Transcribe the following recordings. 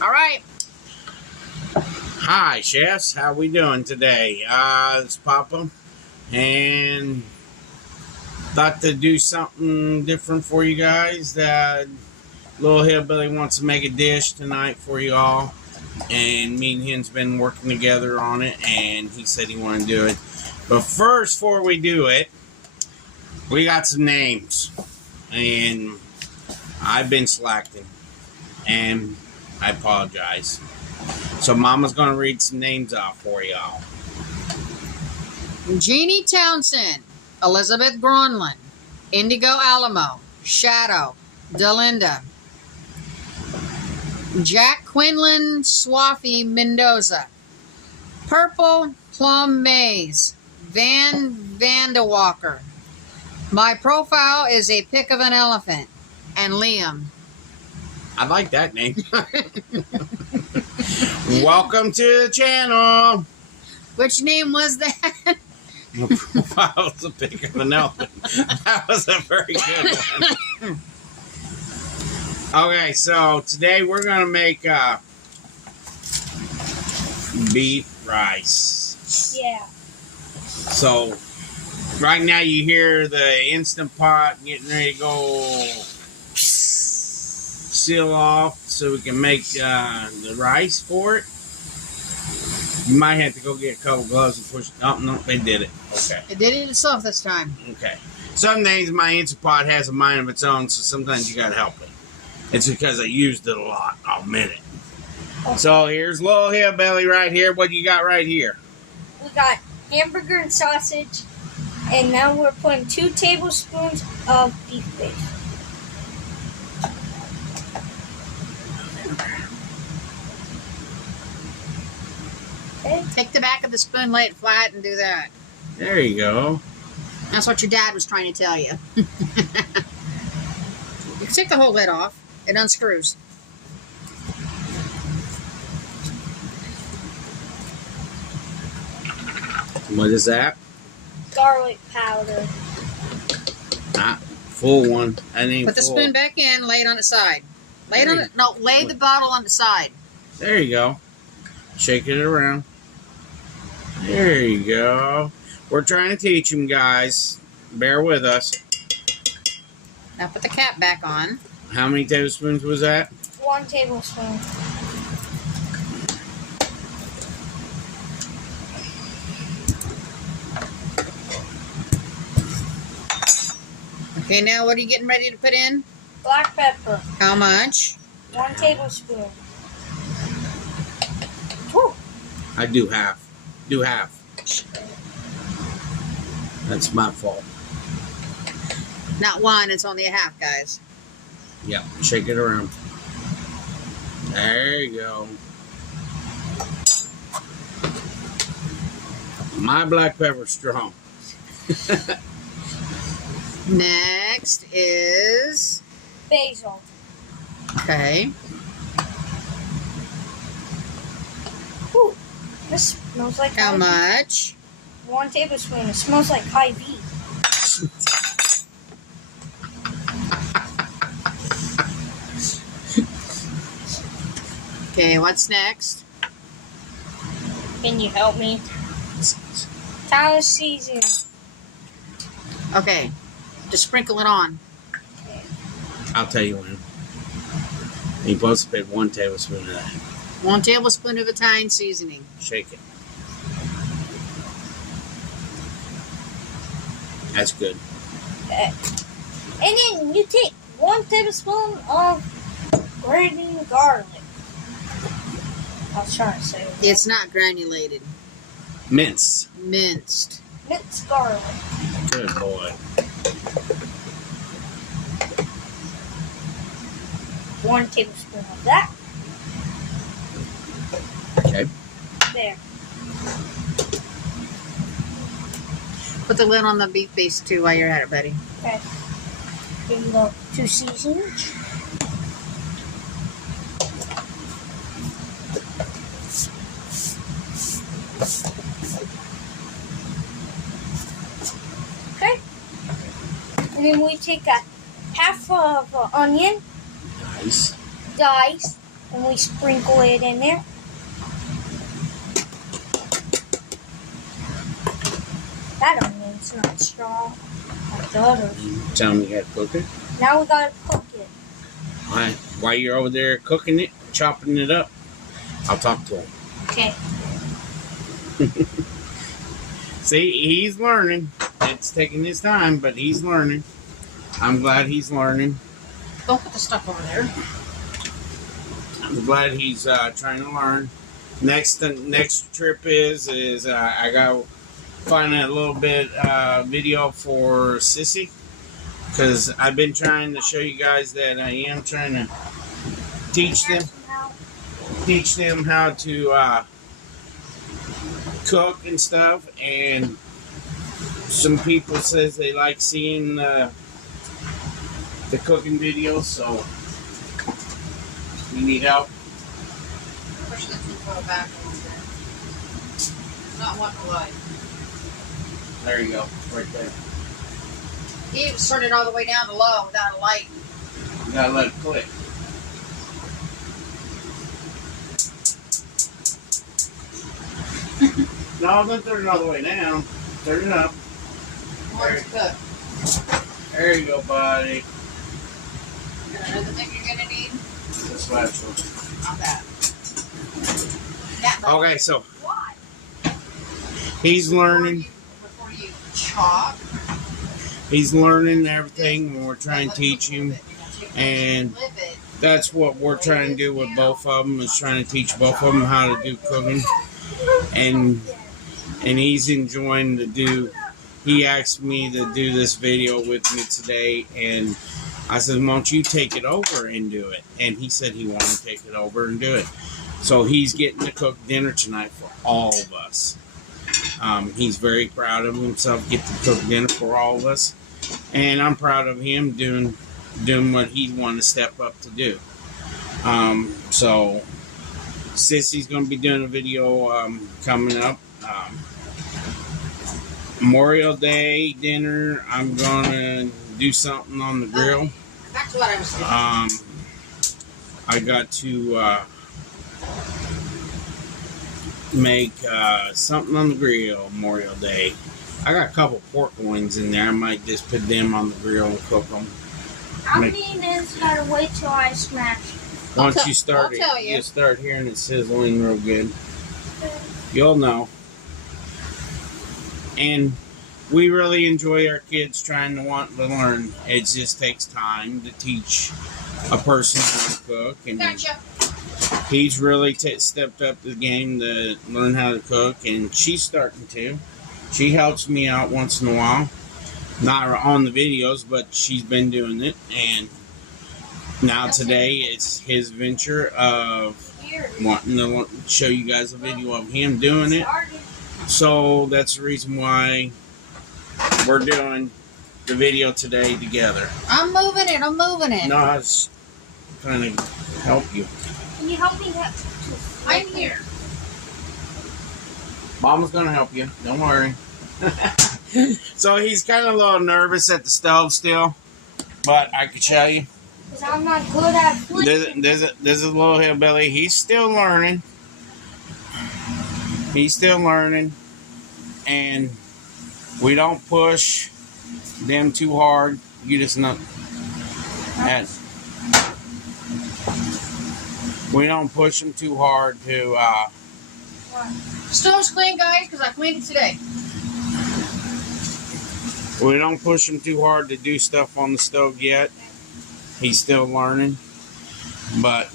All right. Hi, chefs. How we doing today? It's Papa, and thought to do something different for you guys. That little hillbilly wants to make a dish tonight for you all, and me and him's been working together on it, and he said he wanted to do it. But first, before we do it, we got some names, and I've been slacking, and I apologize. So Mama's going to read some names off for y'all. Jeannie Townsend, Elizabeth Gronlund, Indigo Alamo, Shadow, Delinda, Jack Quinlan Swaffy Mendoza, Purple Plum Maze, Van Vandewalker. My profile is a pic of an elephant, and Liam. I like that name. Welcome to the channel. Which name was that? My profile was a pic of an elephant. That was a very good one. Okay, so today we're going to make beef rice. Yeah. So right now you hear the Instant Pot getting ready to go seal off so we can make the rice for it. You might have to go get a couple gloves and push. Oh, no, they did it. Okay. It did it itself this time. Okay. Some days my Instant Pot has a mind of its own, so sometimes you gotta help it. It's because I used it a lot. I'll admit it. So here's little hillbilly right here. What you got right here? We got hamburger and sausage, and now we're putting 2 tablespoons of beef paste. Okay. Take the back of the spoon, lay it flat, and do that. There you go. That's what your dad was trying to tell you. You can take the whole lid off. It unscrews. What is that? Garlic powder. Not full one. I need Put the full. spoon back in, lay it on the side. Lay it on it. No, lay the bottle on the side. There you go. Shake it around. There you go. We're trying to teach him, guys. Bear with us. Now put the cap back on. How many tablespoons was that? 1 tablespoon. Okay, now what are you getting ready to put in? Black pepper. How much? 1 tablespoon. Whew. I do half. Do half. That's my fault. Not 1, it's only a half, guys. Yep. Shake it around. There you go. My black pepper's strong. Next is... Basil. Okay. Whew. This smells like How Hy-Vee. much? 1 tablespoon. It smells like Hy-Vee. Okay, what's next? Can you help me? Town season. Okay, just sprinkle it on. I'll tell you when. You're supposed to put 1 tablespoon of that. 1 tablespoon of Italian seasoning. Shake it. That's good. Okay. And then you take 1 tablespoon of grated garlic. I was trying to say it. It's not granulated. Mince. Minced. Minced garlic. Good boy. 1 tablespoon of that. Okay. There. Put the lid on the beef base too while you're at it, buddy. Okay. Then you go 2 seasons. Okay. And then we take a half of onion, Nice. dice, And we sprinkle it in there. That onion's not strong like the others. Tell me how to cook it. Now we gotta cook it. Alright, while you're over there cooking it, chopping it up, I'll talk to him. Okay. See, he's learning. It's taking his time, but he's learning. I'm glad he's learning. Don't put the stuff over there. I'm glad he's trying to learn. Next trip is I got find a little bit video for Sissy, because I've been trying to show you guys that I am trying to teach them how to cook and stuff. And some people says they like seeing the cooking videos, so you need help. Push the control back a little bit. Not wanting to lie. There you go, right there. He even turned it all the way down to low without a light. You gotta let it click. No, don't turn it all the way down. Turn it up. More to cook. There you go, buddy. Got another thing you're gonna need? The spatula. Not that. That much. Okay, so Why? he's learning. Before you chop. He's learning everything, and we're trying to teach him. And that's what we're trying to do with both of them, is trying to teach both of them how to do cooking. And he's enjoying to do. He asked me to do this video with me today, and I said, "Why don't you take it over and do it?" And he said he wanted to take it over and do it. So he's getting to cook dinner tonight for all of us. He's very proud of himself, get to cook dinner for all of us, and I'm proud of him doing what he wanted to step up to do. So Sissy's going to be doing a video coming up. Memorial Day dinner, I'm going to do something on the grill. Back to what I was saying. I got to make something on the grill Memorial Day. I got a couple pork loins in there. I might just put them on the grill and cook them. I'm being this, gotta wait till I smash. Once you start I'll tell you. you start hearing it sizzling real good, you'll know. And we really enjoy our kids trying to want to learn. It just takes time to teach a person how to cook, and Gotcha. he's really stepped up the game to learn how to cook, and she's starting to. She helps me out once in a while, not on the videos, but she's been doing it. And now today it's his venture of wanting to show you guys a video of him doing it. So that's the reason why we're doing the video today together. I'm moving it. I'm moving it. No, I was trying to help you. Can you help me get I'm here. Mama's gonna help you. Don't worry. So he's kind of a little nervous at the stove still, but I can show you. Because I'm not good at flipping. There's a little hillbilly. He's still learning. He's still learning, and we don't push them too hard. You just know that we don't push them too hard to. Stove's clean, guys, because I cleaned it today. We don't push him too hard to do stuff on the stove yet. He's still learning, but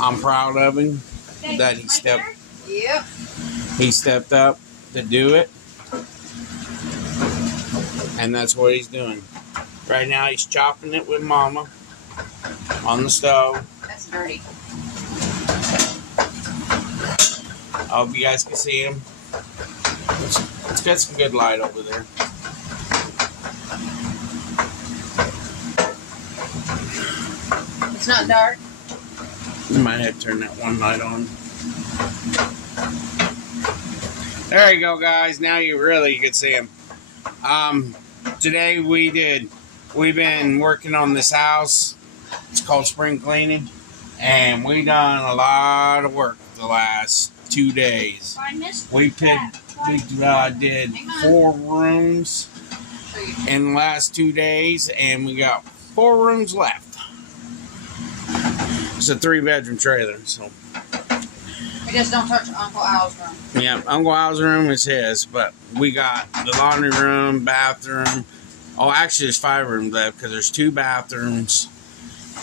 I'm proud of him that he stepped. Yep. He stepped up to do it, and that's what he's doing. Right now, he's chopping it with Mama on the stove. That's dirty. I hope you guys can see him. It's got some good light over there. It's not dark. You might have to turn that one light on. There you go, guys. Now you can see him. Today we've been working on this house. It's called spring cleaning. And we done a lot of work the last 2 days. I missed We that. did 4 rooms in the last 2 days, and we got 4 rooms left. It's a 3-bedroom trailer, so. We just don't touch Uncle Al's room. Yeah, Uncle Al's room is his, but we got the laundry room, bathroom. Oh, actually, there's 5 rooms left because there's 2 bathrooms,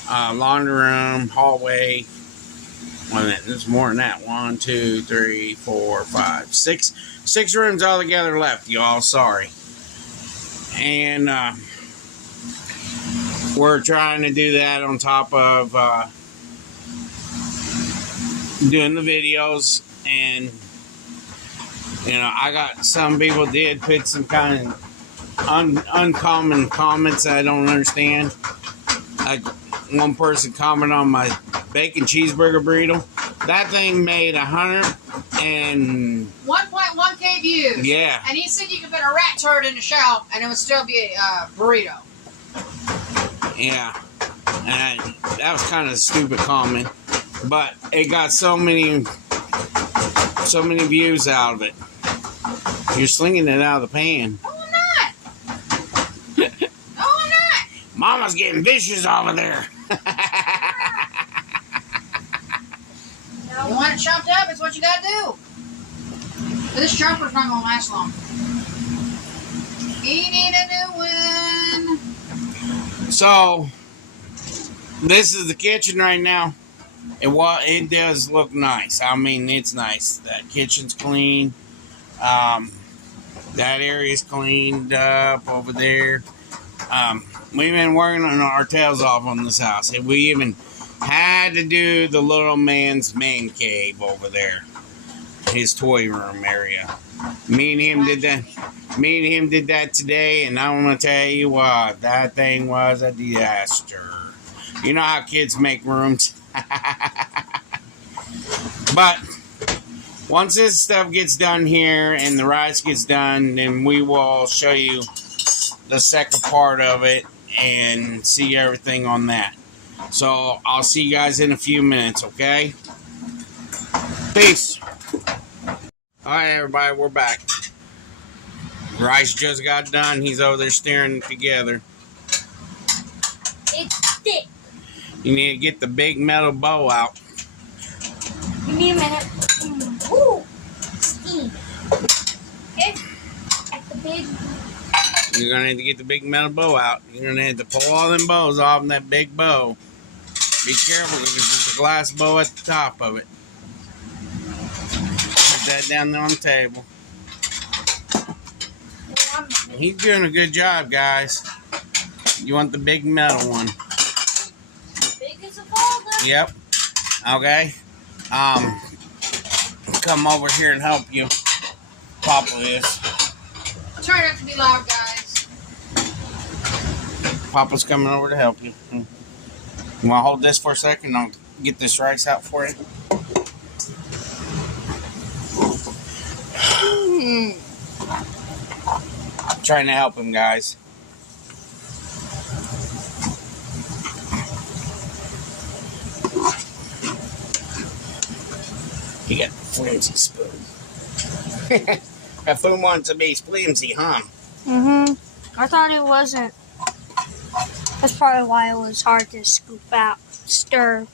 laundry room, hallway. Wait a minute, there's more than that. 1, 2, 3, 4, 5, 6. 6 rooms altogether left, y'all. Sorry. And we're trying to do that on top of doing the videos. And, you know, I got some people did put some kind of uncommon comments that I don't understand. Like one person commented on my bacon cheeseburger burrito. That thing made 1.1K views. Yeah. And he said you could put a rat turd in a shell and it would still be a burrito. Yeah. And that was kind of a stupid comment. But it got so many views out of it. You're slinging it out of the pan. No, I'm not. No, I'm not. Mama's getting vicious over there. You want it chopped up, it's what you gotta do. But this chopper's not gonna last long. We need a new one. So, this is the kitchen right now. It does look nice. I mean, it's nice. That kitchen's clean. That area's cleaned up over there. We've been working on our tails off on this house. We even had to do the little man's man cave over there, his toy room area. Me and him did that today, and I want to tell you what, that thing was a disaster. You know how kids make rooms. But once this stuff gets done here and the rice gets done, then we will show you the second part of it and see everything on that. So I'll see you guys in a few minutes, okay? Peace. Alright, everybody, we're back. Rice just got done. He's over there stirring it together. It's thick. You need to get the big metal bowl out. Give me a minute. Ooh, steam. Okay. Get the big. You're going to have to get the big metal bow out. You're going to have to pull all them bows off in that big bow. Be careful because there's a glass bow at the top of it. Put that down there on the table. He's doing a good job, guys. You want the big metal one. Big as a boulder. Yep. Okay. Come over here and help you. Papa is. I'll try not to be loud, guys. Papa's coming over to help you. You want to hold this for a second? I'll get this rice out for you. Trying to help him, guys. You got the flimsy spoon. That spoon wants to be flimsy, huh? Mm-hmm. I thought it wasn't. That's probably why it was hard to scoop out, stir.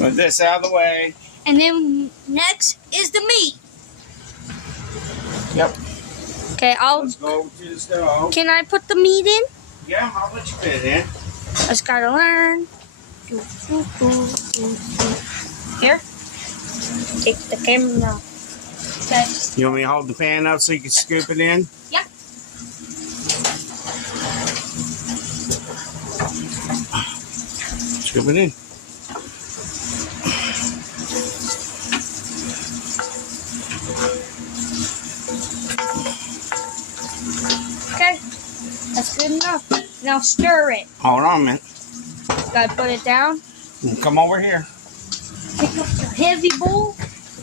Move this out of the way. And then next is the meat. Yep. Okay, Let's go to the stove. Can I put the meat in? Yeah, I'll let you put it in. Just gotta learn. Here. Take the camera. Okay. You want me to hold the pan up so you can scoop it in? Yeah. Scoop it in. Okay. That's good enough. Now stir it. Hold on a minute. Gotta put it down. Come over here. Pick up the heavy bowl.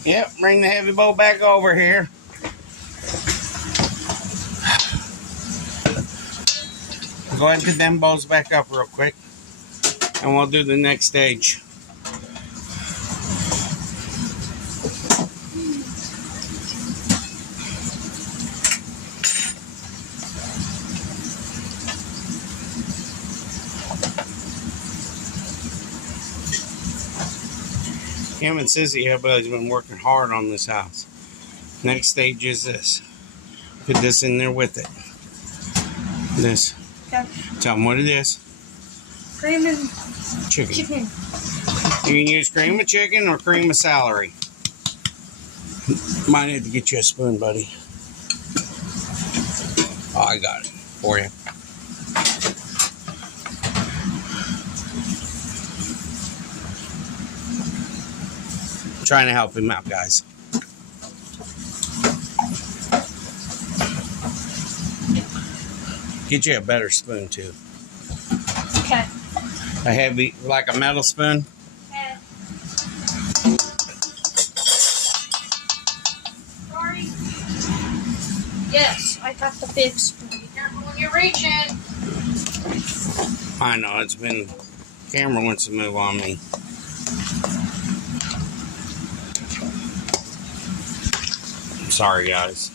Yep, bring the heavy bowl back over here. Go ahead and put them bowls back up real quick. And we'll do the next stage. Him and Sissy Hillbilly's been working hard on this house. Next stage is this. Put this in there with it. This. Okay. Tell them what it is. Cream and Chicken. chicken. You can use cream of chicken or cream of celery. Might need to get you a spoon, buddy. Oh, I got it for you. Trying to help him out, guys. Get you a better spoon, too. Okay. A heavy, like a metal spoon. Okay. Sorry. Yes, I got the big spoon. Be careful when you're reaching. I know, it's been... Camera wants to move on me. I'm sorry, guys.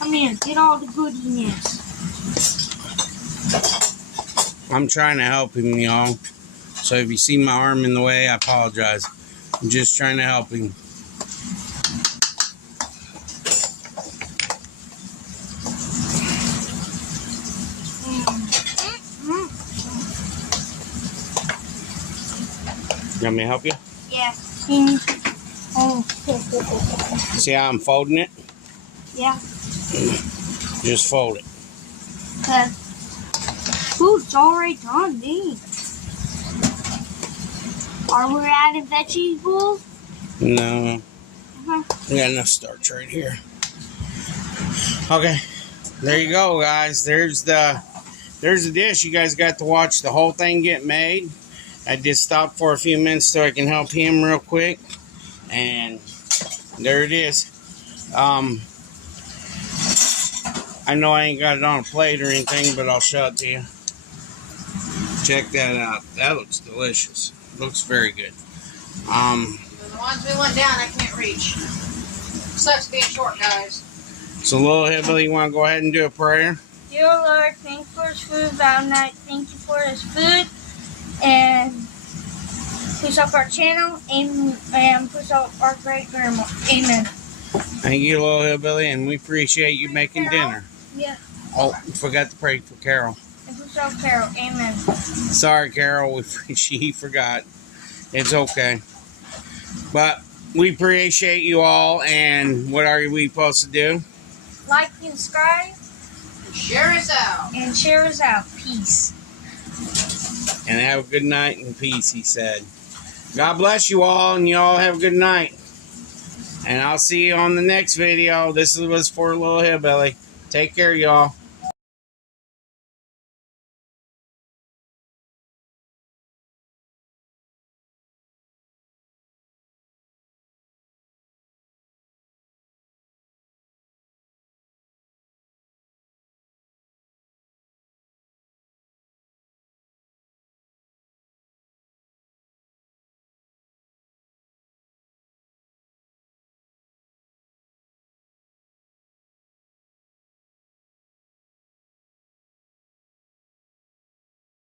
Come here, get all the goodiness. I'm trying to help him, y'all. So if you see my arm in the way, I apologize. I'm just trying to help him. You want me to help you? Yeah. Oh. See how I'm folding it? Yeah. Just fold it. Okay. Ooh, it's already done, dude. Are we adding vegetables? No. Uh-huh. We got enough starch right here. Okay. There you go, guys. There's the dish. You guys got to watch the whole thing get made. I did stop for a few minutes so I can help him real quick. And there it is. I know I ain't got it on a plate or anything, but I'll show it to you. Check that out. That looks delicious. Looks very good. The ones we went down, I can't reach. Sucks being short, guys. So, little Hillbilly, you want to go ahead and do a prayer? Dear Lord, thank you for this food. Valentine's night, thank you for this food. And push up our channel and push up our great grandma. Amen. Thank you, little Hillbilly, and we appreciate you making dinner. Yeah. Oh, forgot to pray for Carol. And push up Carol. Amen. Sorry, Carol. She forgot. It's okay. But we appreciate you all, and what are we supposed to do? Like and subscribe. Share us out. And share us out. Peace. And have a good night and peace, he said. God bless you all, and you all have a good night. And I'll see you on the next video. This was for Little Hillbilly. Take care, y'all.